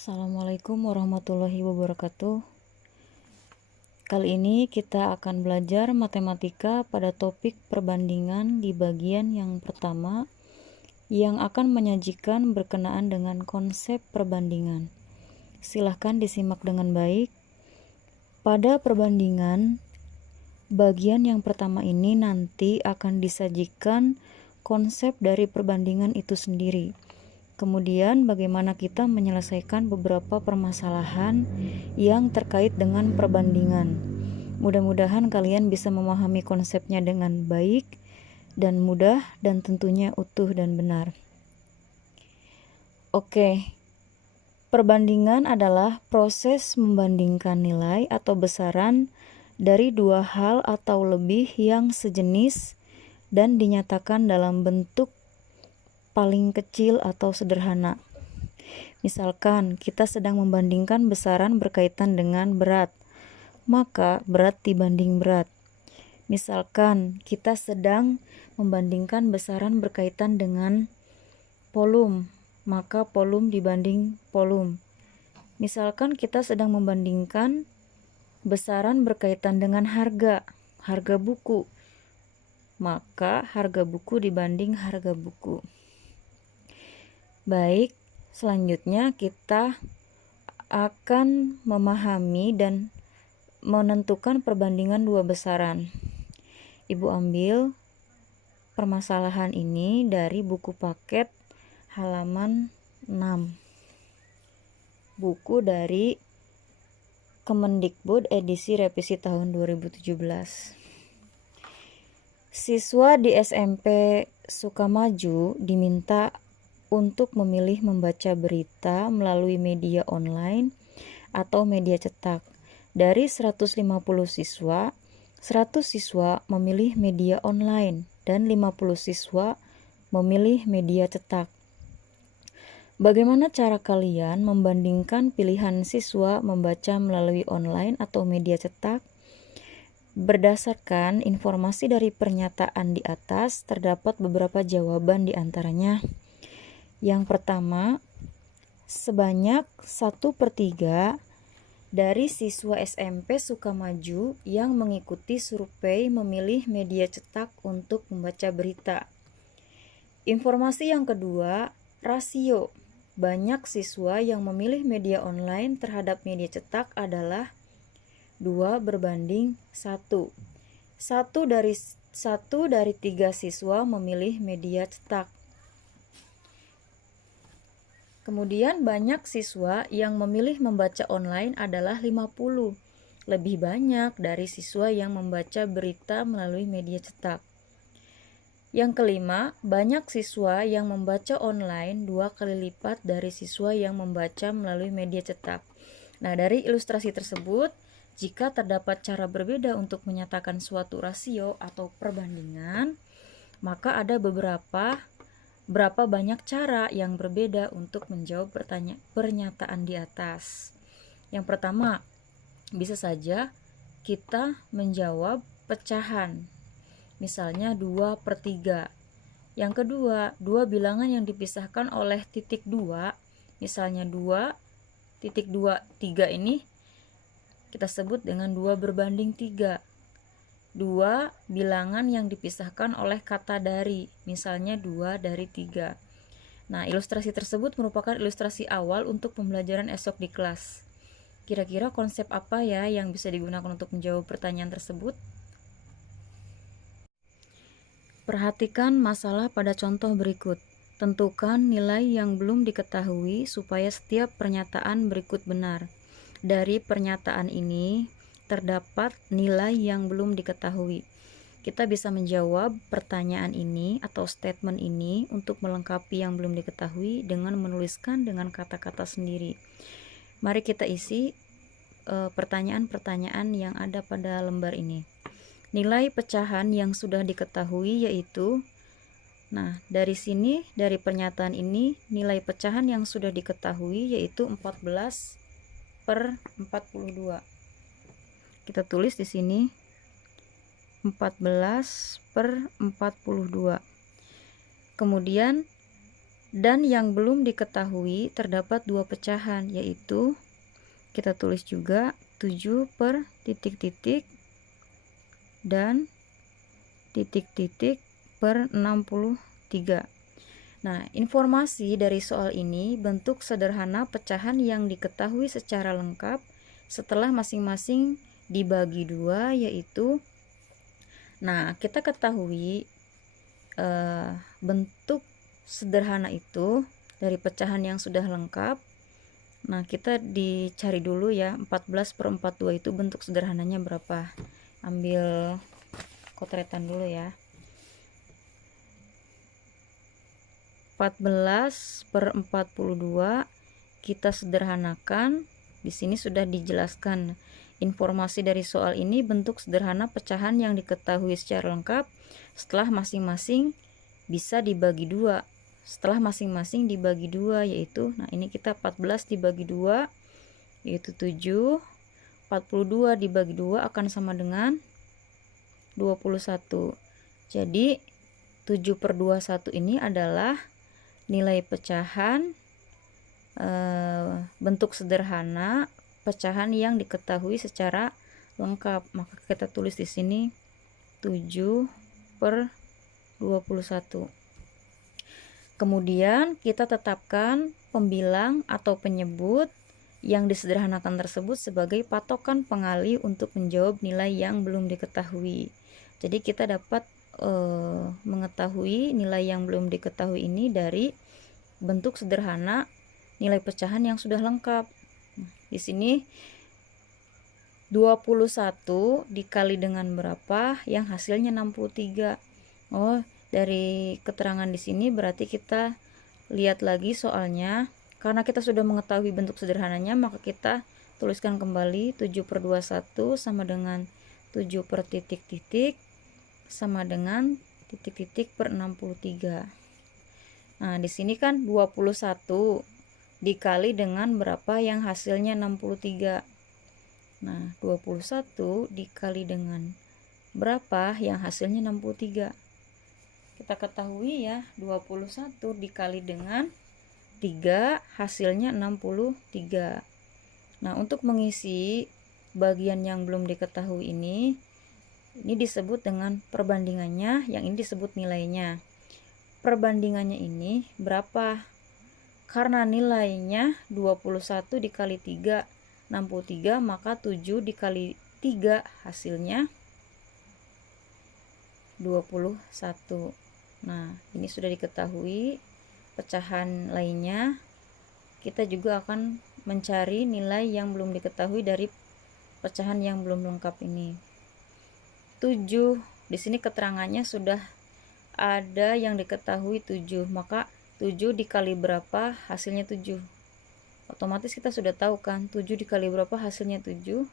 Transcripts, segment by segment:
Assalamualaikum warahmatullahi wabarakatuh. Kali ini kita akan belajar matematika pada topik perbandingan di bagian yang pertama yang akan menyajikan berkenaan dengan konsep perbandingan. Silahkan disimak dengan baik. Pada perbandingan, bagian yang pertama ini nanti akan disajikan konsep dari perbandingan itu sendiri. Kemudian bagaimana kita menyelesaikan beberapa permasalahan yang terkait dengan perbandingan. Mudah-mudahan kalian bisa memahami konsepnya dengan baik dan mudah dan tentunya utuh dan benar. Oke, perbandingan adalah proses membandingkan nilai atau besaran dari dua hal atau lebih yang sejenis dan dinyatakan dalam bentuk paling kecil atau sederhana. Misalkan kita sedang membandingkan besaran berkaitan dengan berat, maka berat dibanding berat. Misalkan kita sedang membandingkan besaran berkaitan dengan volum, maka volum dibanding volum. Misalkan kita sedang membandingkan besaran berkaitan dengan harga buku, maka harga buku dibanding harga buku. Baik, selanjutnya kita akan memahami dan menentukan perbandingan dua besaran. Ibu ambil permasalahan ini dari buku paket halaman 6. Buku dari Kemendikbud edisi revisi tahun 2017. Siswa di SMP Sukamaju diminta untuk memilih membaca berita melalui media online atau media cetak. Dari 150 siswa, 100 siswa memilih media online dan 50 siswa memilih media cetak. Bagaimana cara kalian membandingkan pilihan siswa membaca melalui online atau media cetak? Berdasarkan informasi dari pernyataan di atas, terdapat beberapa jawaban di antaranya. Yang pertama, sebanyak 1/3 dari siswa SMP Sukamaju yang mengikuti survei memilih media cetak untuk membaca berita. Informasi yang kedua, rasio banyak siswa yang memilih media online terhadap media cetak adalah 2:1. 1 dari 3 siswa memilih media cetak. Kemudian banyak siswa yang memilih membaca online adalah 50, lebih banyak dari siswa yang membaca berita melalui media cetak. Yang kelima, banyak siswa yang membaca online 2 kali lipat dari siswa yang membaca melalui media cetak. Nah, dari ilustrasi tersebut, jika terdapat cara berbeda untuk menyatakan suatu rasio atau perbandingan, maka ada berapa banyak cara yang berbeda untuk menjawab pernyataan di atas. Yang pertama, bisa saja kita menjawab pecahan, misalnya 2/3. Yang kedua, dua bilangan yang dipisahkan oleh titik 2, misalnya 2,23 ini kita sebut dengan 2/3. Dua bilangan yang dipisahkan oleh kata dari, misalnya 2/3. Nah, ilustrasi tersebut merupakan ilustrasi awal untuk pembelajaran esok di kelas. Kira-kira konsep apa ya yang bisa digunakan untuk menjawab pertanyaan tersebut? Perhatikan masalah pada contoh berikut. Tentukan nilai yang belum diketahui supaya setiap pernyataan berikut benar. Dari pernyataan ini terdapat nilai yang belum diketahui. Kita bisa menjawab pertanyaan ini atau statement ini untuk melengkapi yang belum diketahui dengan menuliskan dengan kata-kata sendiri. Mari kita isi pertanyaan-pertanyaan yang ada pada lembar ini. Nilai pecahan yang sudah diketahui yaitu, nah dari sini, dari pernyataan ini, nilai pecahan yang sudah diketahui yaitu 14/42. Kita tulis di sini 14/42. Kemudian Dan yang belum diketahui terdapat 2 pecahan, yaitu kita tulis juga 7 per titik-titik dan titik-titik per 63. Nah, informasi dari soal ini bentuk sederhana pecahan yang diketahui secara lengkap setelah masing-masing dibagi 2, yaitu, nah, kita ketahui bentuk sederhana itu dari pecahan yang sudah lengkap. Nah, kita dicari dulu ya, 14 per 42 itu bentuk sederhananya berapa. Ambil kotretan dulu ya. 14 per 42 kita sederhanakan. Di sini sudah dijelaskan informasi dari soal ini bentuk sederhana pecahan yang diketahui secara lengkap setelah masing-masing bisa dibagi 2. Setelah masing-masing dibagi 2, yaitu, nah, ini kita 14 dibagi 2 yaitu 7, 42 dibagi 2 akan sama dengan 21. Jadi 7 per 21 ini adalah nilai pecahan bentuk sederhana pecahan yang diketahui secara lengkap. Maka kita tulis di sini 7 per 21. Kemudian kita tetapkan pembilang atau penyebut yang disederhanakan tersebut sebagai patokan pengali untuk menjawab nilai yang belum diketahui. Jadi kita dapat mengetahui nilai yang belum diketahui ini dari bentuk sederhana nilai pecahan yang sudah lengkap. Di sini 21 dikali dengan berapa yang hasilnya 63. Oh, dari keterangan di sini berarti kita lihat lagi soalnya. Karena kita sudah mengetahui bentuk sederhananya, maka kita tuliskan kembali 7 per 21 sama dengan 7 per titik-titik sama dengan titik-titik per 63. Nah, di sini kan 21 dikali dengan berapa yang hasilnya 63. Nah, 21 dikali dengan berapa yang hasilnya 63. Kita ketahui ya, 21 dikali dengan 3 hasilnya 63. Nah, untuk mengisi bagian yang belum diketahui ini disebut dengan perbandingannya, yang ini disebut nilainya. Perbandingannya ini berapa? Karena nilainya 21 dikali 3 63, maka 7 dikali 3 hasilnya 21. Nah, ini sudah diketahui pecahan lainnya. Kita juga akan mencari nilai yang belum diketahui dari pecahan yang belum lengkap ini. 7, di sini keterangannya sudah ada yang diketahui 7, maka 7 dikali berapa hasilnya 7. Otomatis kita sudah tahu kan, 7 dikali berapa hasilnya 7.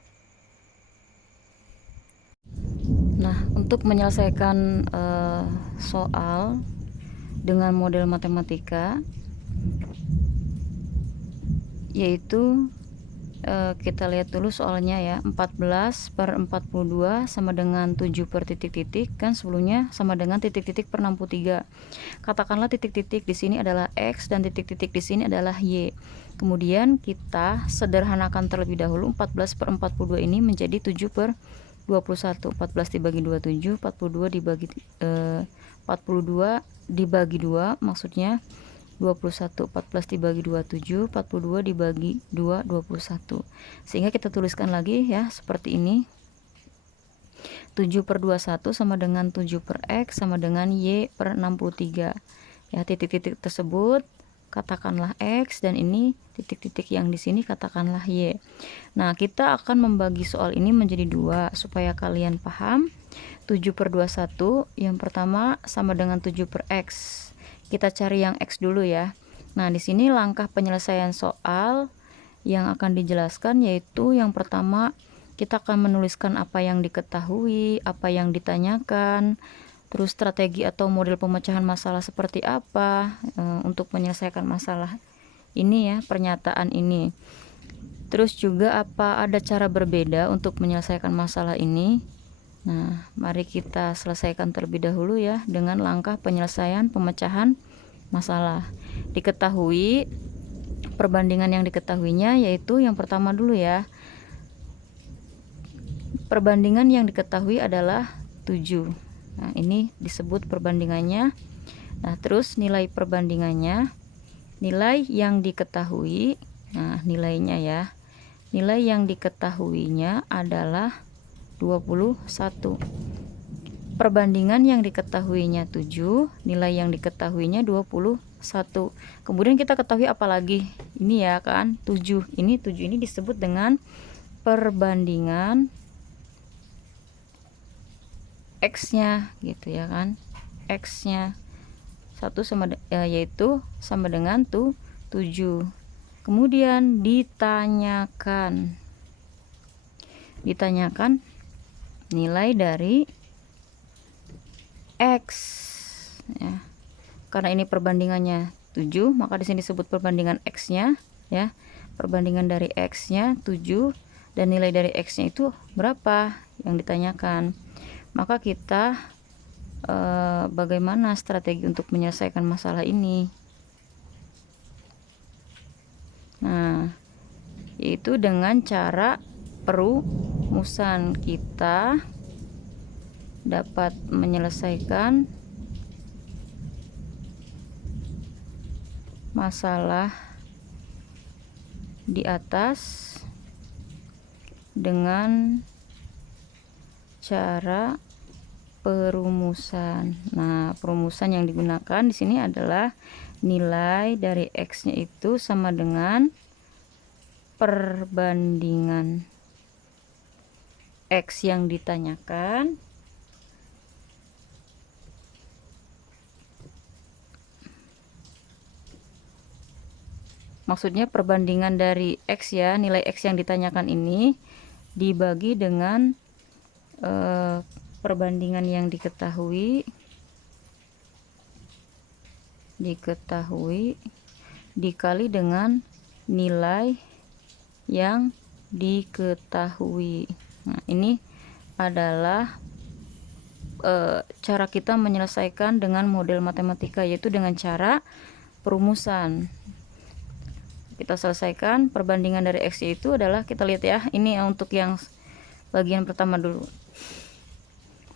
Nah, untuk menyelesaikan soal dengan model matematika, yaitu kita lihat dulu soalnya ya. 14 per 42 sama dengan 7 per titik-titik, kan sebelumnya sama dengan titik-titik per 63. Katakanlah titik-titik di sini adalah X dan titik-titik di sini adalah Y. Kemudian kita sederhanakan terlebih dahulu. 14 per 42 ini menjadi 7 per 21. 14 dibagi 27, 42 dibagi 42 dibagi 2, maksudnya 21. 14 dibagi 27, 42 dibagi 2, 21. Sehingga kita tuliskan lagi ya seperti ini. 7 per 21 sama dengan 7 per X sama dengan Y per 63. Ya, titik-titik tersebut katakanlah X dan ini titik-titik yang di sini katakanlah Y. Nah, kita akan membagi soal ini menjadi 2 supaya kalian paham. 7 per 21 yang pertama sama dengan 7 per X. Kita cari yang X dulu ya. Nah, di sini langkah penyelesaian soal yang akan dijelaskan yaitu yang pertama kita akan menuliskan apa yang diketahui, apa yang ditanyakan, terus strategi atau model pemecahan masalah seperti apa untuk menyelesaikan masalah ini ya, pernyataan ini. Terus juga apa ada cara berbeda untuk menyelesaikan masalah ini. Nah, mari kita selesaikan terlebih dahulu ya dengan langkah penyelesaian pemecahan masalah. Diketahui perbandingan yang diketahuinya yaitu yang pertama dulu ya. Perbandingan yang diketahui adalah 7. Nah, ini disebut perbandingannya. Nah, terus nilai perbandingannya, nilai yang diketahui. Nah, nilainya ya. Nilai yang diketahuinya adalah 21. Perbandingan yang diketahuinya 7, nilai yang diketahuinya 21. Kemudian kita ketahui apa lagi? Ini ya kan, 7. Ini 7 ini disebut dengan perbandingan X-nya gitu ya kan. X-nya 1 yaitu sama dengan 7. Kemudian ditanyakan nilai dari X ya. Karena ini perbandingannya 7, maka di sini disebut perbandingan X-nya ya. Perbandingan dari X-nya 7 dan nilai dari X-nya itu berapa yang ditanyakan. Maka kita bagaimana strategi untuk menyelesaikan masalah ini? Nah, yaitu dengan cara perumusan. Kita dapat menyelesaikan masalah di atas dengan cara perumusan. Nah, perumusan yang digunakan di sini adalah nilai dari X-nya itu sama dengan perbandingan X yang ditanyakan maksudnya perbandingan dari X ya, nilai X yang ditanyakan ini dibagi dengan perbandingan yang diketahui dikali dengan nilai yang diketahui. Nah, ini adalah cara kita menyelesaikan dengan model matematika, yaitu dengan cara perumusan. Kita selesaikan perbandingan dari X itu adalah, kita lihat ya, ini untuk yang bagian pertama dulu.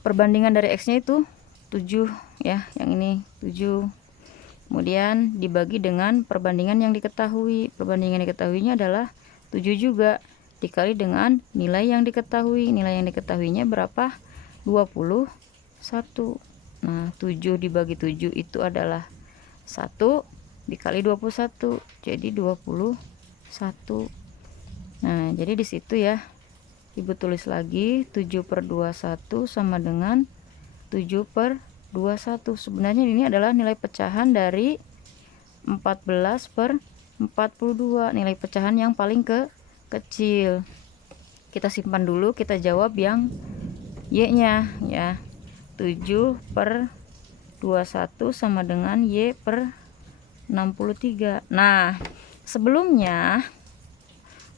Perbandingan dari X-nya itu 7 ya, yang ini 7. Kemudian dibagi dengan perbandingan yang diketahui. Perbandingan diketahuinya adalah 7 juga, dikali dengan nilai yang diketahui. Nilai yang diketahuinya berapa? 21. Nah, 7 dibagi 7 itu adalah 1 dikali 21, jadi 21. Nah, jadi di situ ya, Ibu tulis lagi 7/21 sama dengan 7/21. Sebenarnya ini adalah nilai pecahan dari 14/42, nilai pecahan yang paling kecil. Kita simpan dulu, kita jawab yang Y-nya ya. 7/21 sama dengan Y/63. Nah, sebelumnya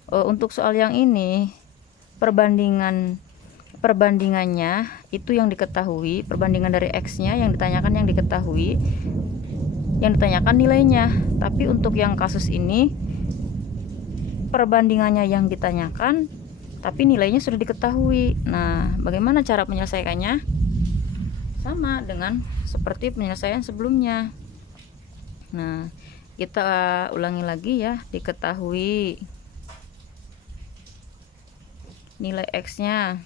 untuk soal yang ini perbandingannya itu yang diketahui, perbandingan dari X-nya yang ditanyakan yang diketahui, yang ditanyakan nilainya. Tapi untuk yang kasus ini perbandingannya yang ditanyakan tapi nilainya sudah diketahui. Nah, bagaimana cara menyelesaikannya? Sama dengan seperti penyelesaian sebelumnya. Nah, kita ulangi lagi ya. Diketahui nilai X-nya.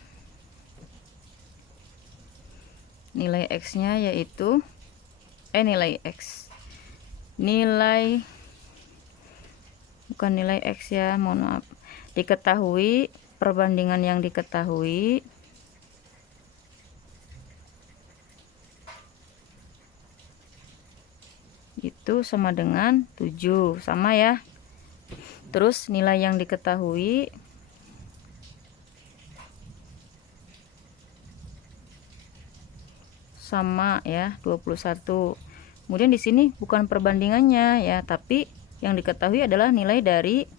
Nilai X-nya yaitu nilai X. Bukan nilai X ya, mohon maaf. Diketahui, perbandingan yang diketahui itu sama dengan 7, sama ya. Terus nilai yang diketahui sama ya, 21. Kemudian di sini bukan perbandingannya ya, tapi yang diketahui adalah nilai dari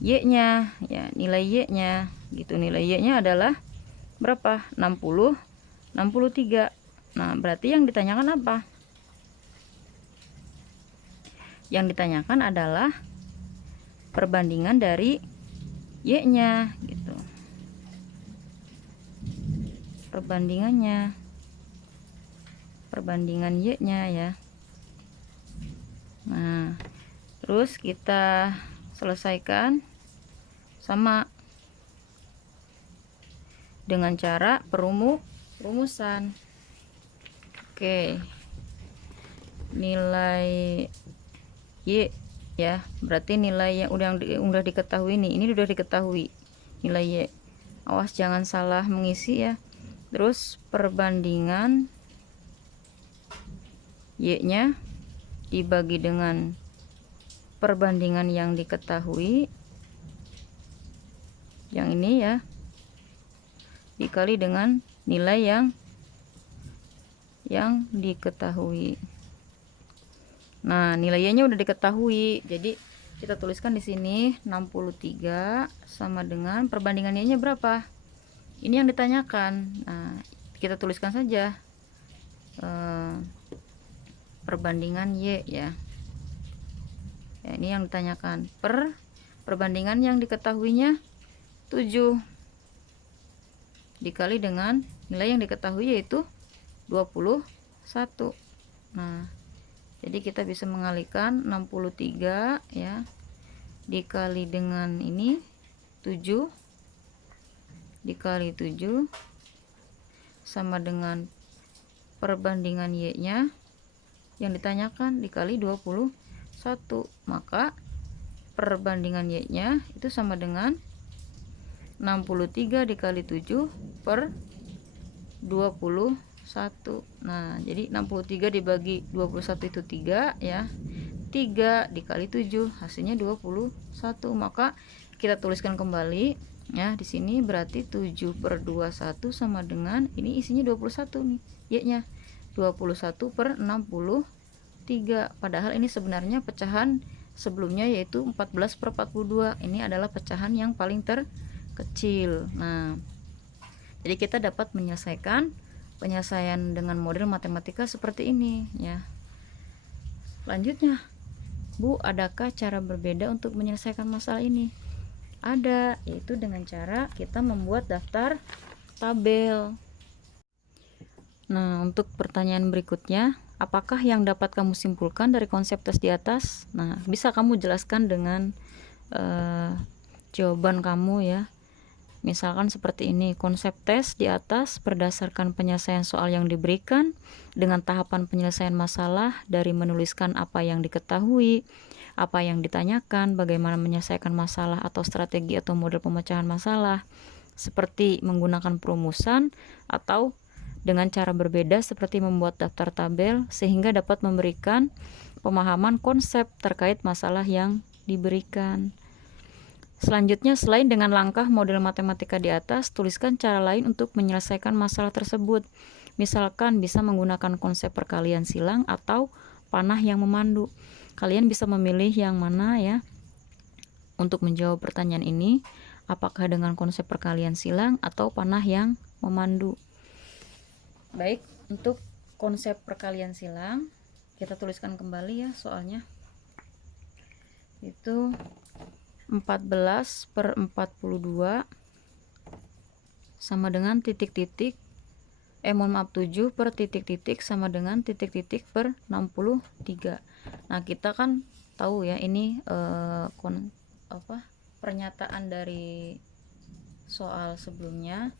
Y-nya ya, nilai Y-nya gitu. Nilai Y-nya adalah berapa? 60, 63. Nah, berarti yang ditanyakan apa? Yang ditanyakan adalah perbandingan dari Y-nya gitu. Perbandingan Y-nya ya. Nah, terus kita selesaikan sama dengan cara perumusan. Oke. Nilai Y ya, berarti nilai yang udah diketahui nih. Ini udah diketahui nilai Y. Awas jangan salah mengisi ya. Terus perbandingan Y-nya dibagi dengan perbandingan yang diketahui, yang ini ya, dikali dengan nilai yang diketahui. Nah, nilai Y-nya udah diketahui. Jadi kita tuliskan di sini 63 sama dengan perbandingan Y-nya berapa? Ini yang ditanyakan. Nah, kita tuliskan saja perbandingan Y ya. Ya, ini yang ditanyakan. Perbandingan yang diketahuinya 7 dikali dengan nilai yang diketahui yaitu 21. Nah, jadi kita bisa mengalihkan 63 ya dikali dengan ini 7 dikali 7 sama dengan perbandingan Y-nya yang ditanyakan dikali 21. Maka perbandingan Y-nya itu sama dengan 63 dikali 7 per 21. Nah, jadi 63 dibagi 21 itu 3 ya. 3 dikali 7 hasilnya 21. Maka kita tuliskan kembali ya, di sini berarti 7 per 21 sama dengan ini isinya 21 nih Y-nya. 21 per 63. Padahal ini sebenarnya pecahan sebelumnya yaitu 14 per 42. Ini adalah pecahan yang paling terkecil. Nah, jadi kita dapat menyelesaikan penyelesaian dengan model matematika seperti ini ya. Selanjutnya, Bu, adakah cara berbeda untuk menyelesaikan masalah ini? Ada, yaitu dengan cara kita membuat daftar tabel. Nah, untuk pertanyaan berikutnya, apakah yang dapat kamu simpulkan dari konsep tes di atas? Nah, bisa kamu jelaskan dengan jawaban kamu ya. Misalkan seperti ini, konsep tes di atas berdasarkan penyelesaian soal yang diberikan dengan tahapan penyelesaian masalah dari menuliskan apa yang diketahui, apa yang ditanyakan, bagaimana menyelesaikan masalah atau strategi atau model pemecahan masalah, seperti menggunakan perumusan atau dengan cara berbeda seperti membuat daftar tabel sehingga dapat memberikan pemahaman konsep terkait masalah yang diberikan. Selanjutnya, selain dengan langkah model matematika di atas, tuliskan cara lain untuk menyelesaikan masalah tersebut. Misalkan bisa menggunakan konsep perkalian silang atau panah yang memandu. Kalian bisa memilih yang mana ya untuk menjawab pertanyaan ini, apakah dengan konsep perkalian silang atau panah yang memandu. Baik, untuk konsep perkalian silang kita tuliskan kembali ya soalnya. Itu 14 per 42 sama dengan titik-titik 7 per titik-titik sama dengan titik-titik per 63. Nah, kita kan tahu ya ini pernyataan dari soal sebelumnya.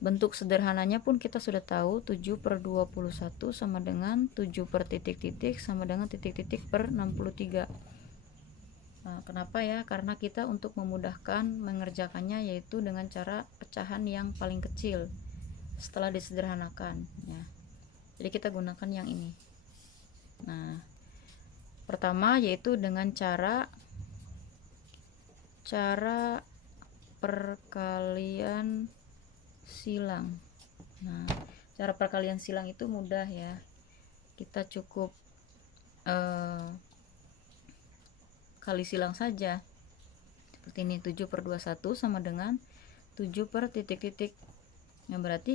Bentuk sederhananya pun kita sudah tahu, 7 per 21 sama dengan 7 per titik-titik sama dengan titik-titik per 63. Nah, kenapa ya? Karena kita untuk memudahkan mengerjakannya yaitu dengan cara pecahan yang paling kecil setelah disederhanakan ya. Jadi kita gunakan yang ini. Nah, pertama yaitu dengan cara perkalian silang. Nah, cara perkalian silang itu mudah ya. Kita cukup kali silang saja. Seperti ini, 7 per 21 sama dengan 7 per titik-titik. Yang berarti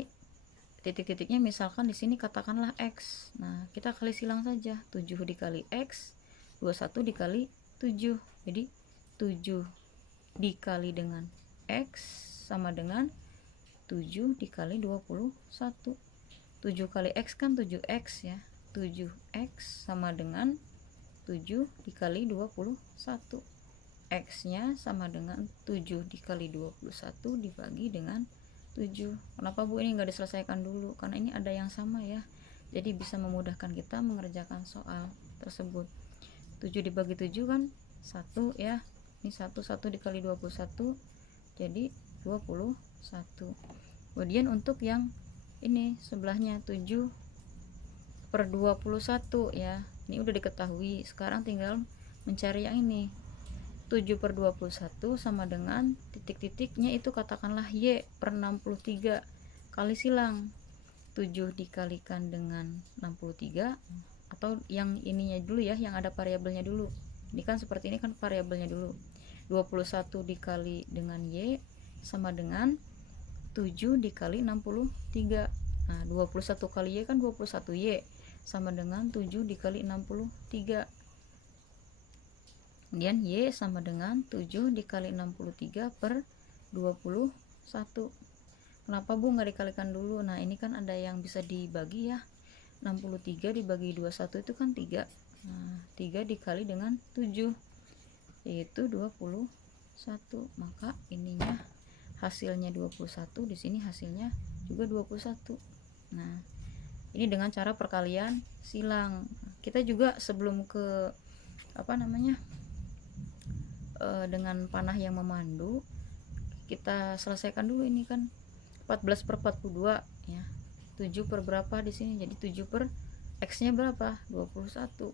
titik-titiknya misalkan di sini katakanlah X. Nah, kita kali silang saja. 7 dikali X, 21 dikali 7. Jadi 7 dikali dengan X sama dengan 7 dikali 21. 7 kali X kan 7X ya. 7X sama dengan 7 dikali 21. X nya sama dengan 7 dikali 21 dibagi dengan 7. Kenapa Bu ini nggak diselesaikan dulu? Karena ini ada yang sama ya, jadi bisa memudahkan kita mengerjakan soal tersebut. 7 dibagi 7 kan 1 ya, ini 1 dikali 21 jadi 21. Kemudian untuk yang ini sebelahnya 7 per 21 ya, ini udah diketahui. Sekarang tinggal mencari yang ini. 7 per 21 sama dengan titik-titiknya itu katakanlah Y per 63 kali silang. 7 dikalikan dengan 63, atau yang ininya dulu ya, yang ada variabelnya dulu. Ini kan seperti ini kan variabelnya dulu. 21 dikali dengan Y sama dengan 7 dikali 63. Nah 21 kali Y kan 21 Y sama dengan 7 dikali 63. Kemudian Y sama dengan 7 dikali 63 per 21. Kenapa Bu nggak dikalikan dulu? Nah ini kan ada yang bisa dibagi ya. 63 dibagi 21 itu kan 3. Nah 3 dikali dengan 7 yaitu 21. Maka ininya hasilnya 21, di sini hasilnya juga 21. Nah ini dengan cara perkalian silang. Kita juga sebelum ke dengan panah yang memandu, kita selesaikan dulu ini kan 14 per 42 ya. 7 per berapa di sini? Jadi 7 per X nya berapa? 21.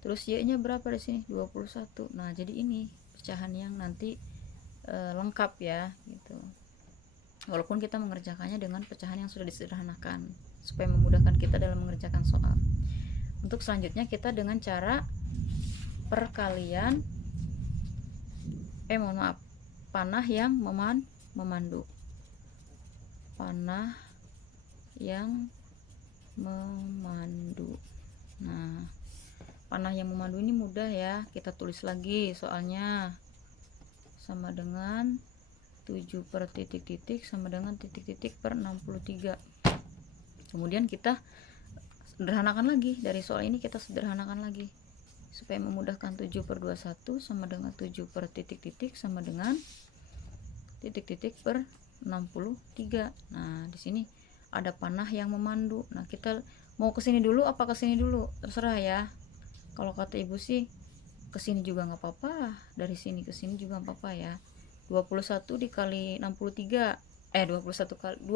Terus Y nya berapa di sini? 21. Nah jadi ini pecahan yang nanti lengkap ya gitu. Walaupun kita mengerjakannya dengan pecahan yang sudah disederhanakan supaya memudahkan kita dalam mengerjakan soal. Untuk selanjutnya kita dengan cara perkalian panah yang memandu. Panah yang memandu. Nah panah yang memandu ini mudah ya, kita tulis lagi soalnya. Sama dengan 7 per titik-titik sama dengan titik-titik per 63. Kemudian kita sederhanakan lagi, dari soal ini kita sederhanakan lagi supaya memudahkan. 7 per 21 sama dengan 7 per titik-titik sama dengan titik-titik per 63. Nah di sini ada panah yang memandu. Nah kita mau ke sini dulu apa ke sini dulu, terserah ya. Kalau kata ibu sih ke sini juga nggak apa-apa, dari sini ke sini juga nggak apa-apa ya. 21 dikali 63 21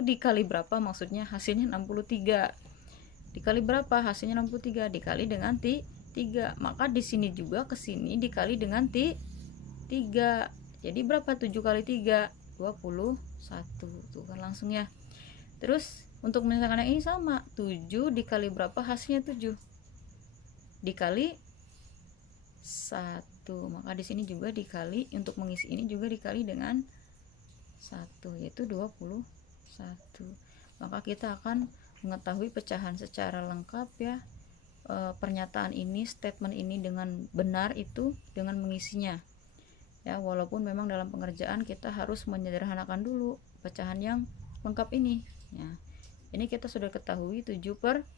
dikali berapa, maksudnya hasilnya 63. Dikali berapa? Hasilnya 63 dikali dengan 3. Maka di sini juga ke sini dikali dengan 3. Jadi berapa? 7 kali 3 21. Tuh kan langsung ya. Terus untuk menyelesaikan yang ini sama, 7 dikali berapa? Hasilnya 7 dikali 1. Maka di sini juga dikali, untuk mengisi ini juga dikali dengan 1, yaitu 21. Maka kita akan mengetahui pecahan secara lengkap ya. Pernyataan ini, statement ini dengan benar itu dengan mengisinya ya. Walaupun memang dalam pengerjaan kita harus menyederhanakan dulu pecahan yang lengkap ini ya. Ini kita sudah ketahui 7 per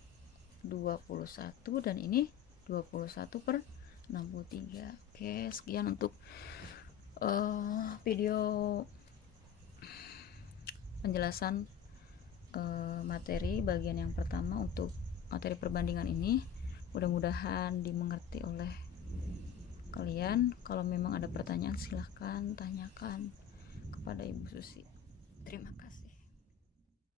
21 dan ini 21 per 63. Oke, sekian untuk video penjelasan materi bagian yang pertama untuk materi perbandingan ini. Mudah-mudahan dimengerti oleh kalian. Kalau memang ada pertanyaan silahkan tanyakan kepada Ibu Susi. Terima kasih.